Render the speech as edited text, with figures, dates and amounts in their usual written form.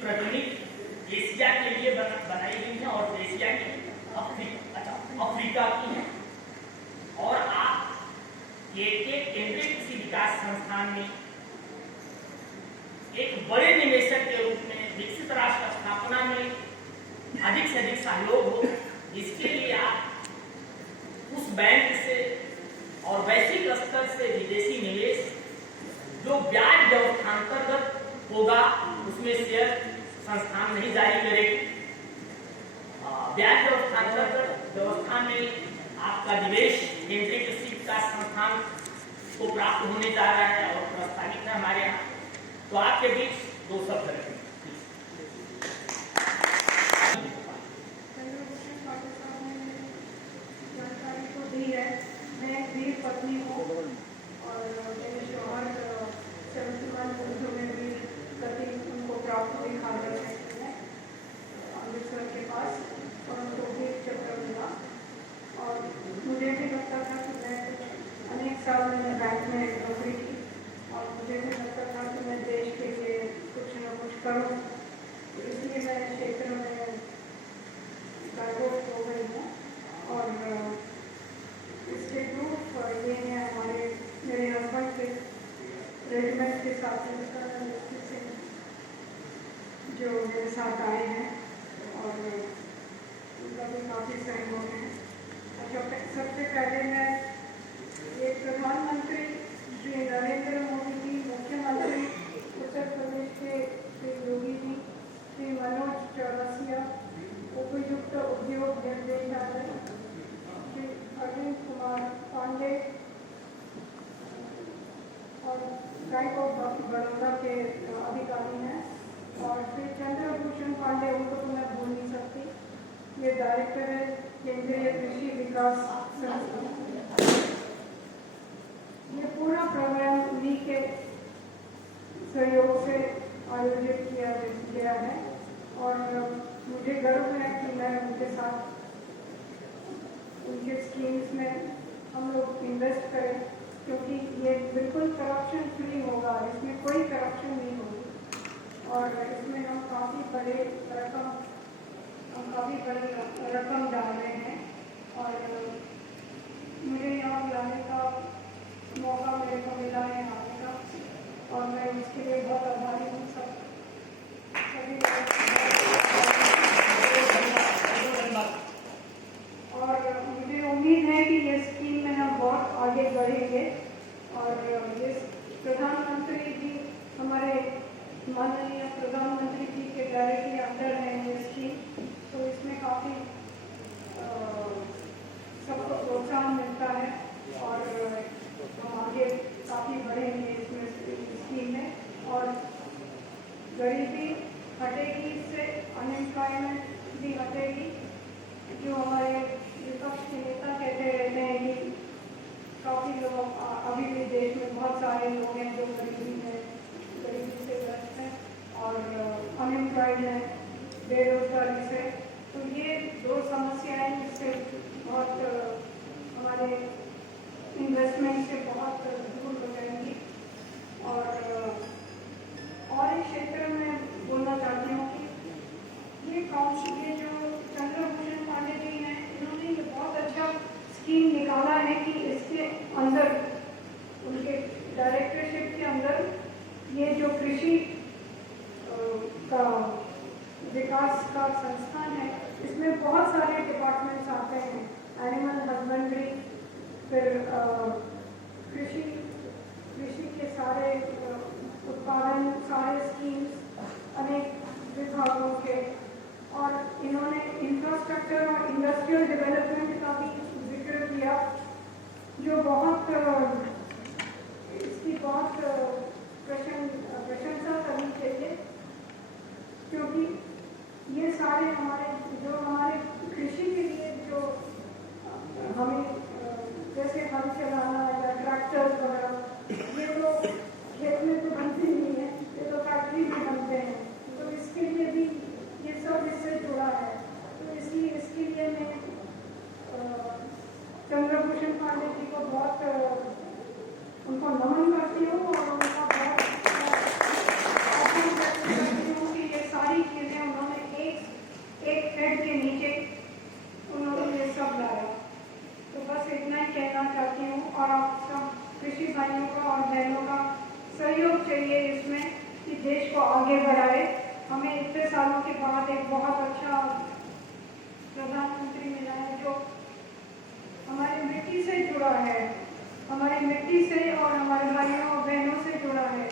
प्रतिनिधि एशिया के लिए बनाई गई है और एशिया की अफ्रीका की है। और आप एक केंद्रीय कृषि विकास संस्थान में एक बड़े निवेशक के रूप में विकसित राष्ट्र स्थापना में अधिक से अधिक सहयोग हो, इसके लिए आप उस बैंक से और वैश्विक स्तर से विदेशी निवेश जो ब्याज व्यवस्थांतर्गत होगा उसमें शेयर संस्थान नहीं जारी करेगी। ब्याज व्यवस्था में आपका निवेश केंद्रीय कृषि विकास संस्थान को प्राप्त होने जा रहा है और प्रस्तावित है हमारे यहाँ। तो आपके बीच दो शब्द रखें। जानकारी तो दी है। मैं एक वीर पत्नी हूँ और मेरे शौहर 71 पुरुषों में भी गति उनको प्राप्त हुई खाद्य क्षेत्र में अमृतसर के पास, और उनको भी चक्कर मिला। और मुझे भी लगता था कि मैं अनेक साल मैंने बैंक में नौकरी की और मुझे भी लगता था कि मैं देश के लिए कुछ न कुछ करूँ, इसलिए मैं क्षेत्र में जागरूक हो गई हूँ। और इसके प्रूफ ये हैं हमारे मेरे हस्बैंड के रेजिमेंट के साथ से जो मेरे साथ आए हैं और उनका भी काफ़ी सहयोग है। सबसे पहले मैं एक प्रधानमंत्री श्री नरेंद्र मोदी जी, मुख्यमंत्री उत्तर प्रदेश के श्री योगी जी, श्री मनोज चौरसिया, उपयुक्त उद्योग निर्देशालय श्री अरविंद कुमार पांडे और बैंक ऑफ बड़ौदा के अधिकारी हैं, और श्री चंद्रभूषण पांडे, उनको तो मैं भूल नहीं सकती, ये डायरेक्टर है केंद्रीय कृषि विकास संस्थान। ये पूरा प्रोग्राम उन्हीं के सहयोग से आयोजित किया गया है और मुझे गर्व है कि मैं उनके साथ उनके स्कीम्स में हम लोग इन्वेस्ट करें, क्योंकि ये बिल्कुल करप्शन फ्री होगा, इसमें कोई करप्शन नहीं होगी और इसमें हम काफ़ी बड़ी रकम डाल रहे हैं। और मुझे यहाँ बुलाने का मौका मेरे को मिला है आने का और मैं इसके लिए बहुत आभारी हूँ सभी और मुझे उम्मीद है कि ये स्कीम में हम बहुत आगे बढ़ेंगे और ये प्रधानमंत्री जी हमारे माननीय प्रधानमंत्री जी के डायरेक्टली अंडर है ये स्कीम, तो इसमें काफ़ी सबको प्रोत्साहन मिलता है और हम आगे काफ़ी बढ़ेंगे इसमें स्कीम में और गरीबी हटेगी, इससे अनएम्प्लॉयमेंट भी हटेगी। जो हमारे विपक्ष के नेता कहते रहते हैं कि काफ़ी लोग अभी भी देश में बहुत सारे लोग हैं जो गरीबी से ग्रस्त हैं और अनएम्प्लॉयड हैं, बेरोजगारी से, तो ये दो समस्याएं जिससे बहुत हमारे इन्वेस्टमेंट से बहुत दूर हो जाएंगी। और इस क्षेत्र में बोलना चाहती हूँ कि ये जो चंद्रभूषण पांडे जी हैं, इन्होंने ये बहुत अच्छा स्कीम निकाला है कि इसके अंदर उनके डायरेक्टरशिप के अंदर ये जो कृषि का विकास का संस्थान है, इसमें बहुत सारे डिपार्टमेंट्स आते हैं, एनिमल हस्बेंड्री, फिर कृषि के सारे उत्पादन, सारे स्कीम्स, अनेक विभागों के, और इन्होंने इंफ्रास्ट्रक्चर और इंडस्ट्रियल डेवलपमेंट का भी जिक्र किया, जो बहुत इसकी बहुत प्रशंसा करनी चाहिए, क्योंकि ये सारे हमारे कृषि के लिए जो हमें जैसे हल चलाना या ट्रैक्टर्स वगैरह, ये तो खेत में तो बनते नहीं है, ये तो फैक्ट्री में बनते हैं, तो इसके लिए भी ये सब इससे जुड़ा है। तो इसलिए इसके लिए मैं चंद्रभूषण पांडे जी को बहुत उनको नमन करती हूँ और उनका बहुत एक हेड के नीचे उन्होंने ये सब लाया। तो बस इतना ही कहना चाहती हूँ, और आप सब कृषि भाइयों का और बहनों का सहयोग चाहिए इसमें कि देश को आगे बढ़ाए। हमें इतने सालों के बाद एक बहुत अच्छा प्रधानमंत्री मिला है जो हमारी मिट्टी से जुड़ा है, हमारी मिट्टी से और हमारे भाइयों और बहनों से जुड़ा है।